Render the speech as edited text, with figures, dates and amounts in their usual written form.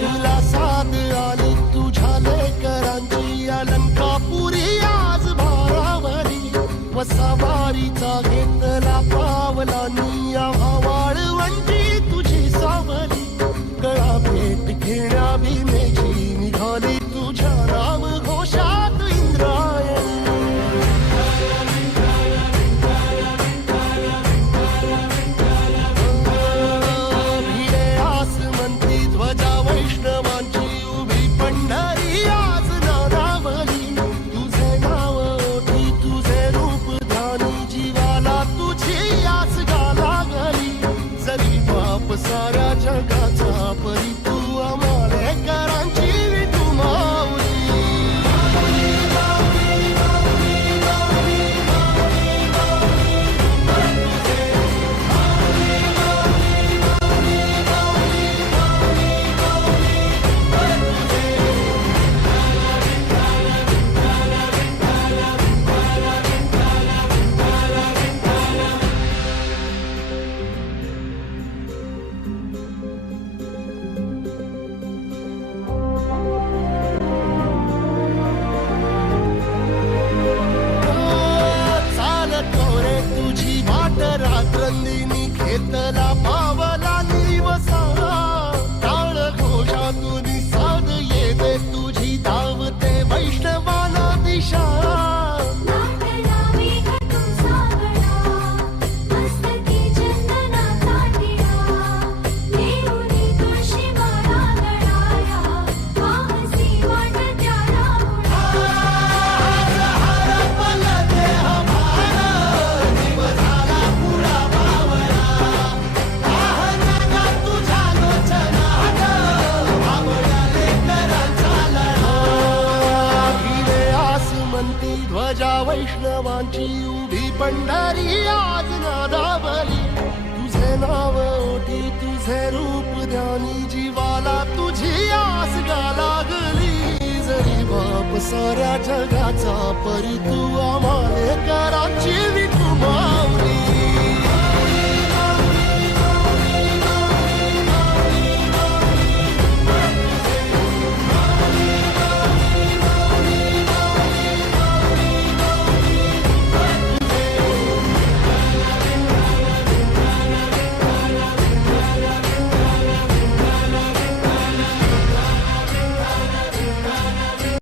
तुला साथ आली तुझ्या लेकरांची अलंकापुरी आज भारावरी वसावारीचा घेतला पावलांनी आम्हा वाळवंटी तुझी सावली गळा भेट घेण्या भीमेची निघाली तुझ्या राम घोषात इंद्रायणी भिडे आसमंती ध्वजा वैष्णवांची उभी पंढरी आज नादावली तुझे नाव ओठी तुझे रूप ध्यानी जीवाला तुझी आस गाला गली जरी बाप साऱ्या जगाचा परी तू आमालेकरांची विठू माऊली तुझी वाट रात्रंदिनी घेतला पावला निवसा टाळ घोषातून साध येते तुझी धावते वैष्णवाला दिशा ध्वजा वैष्णवांची उभी पंढरी आज नादावली तुझे नाव ओठी तुझे रूप ध्यानी जीवाला तुझी आस गा लागली जरी बाप साऱ्या जगाचा परी तू आम्हाले करा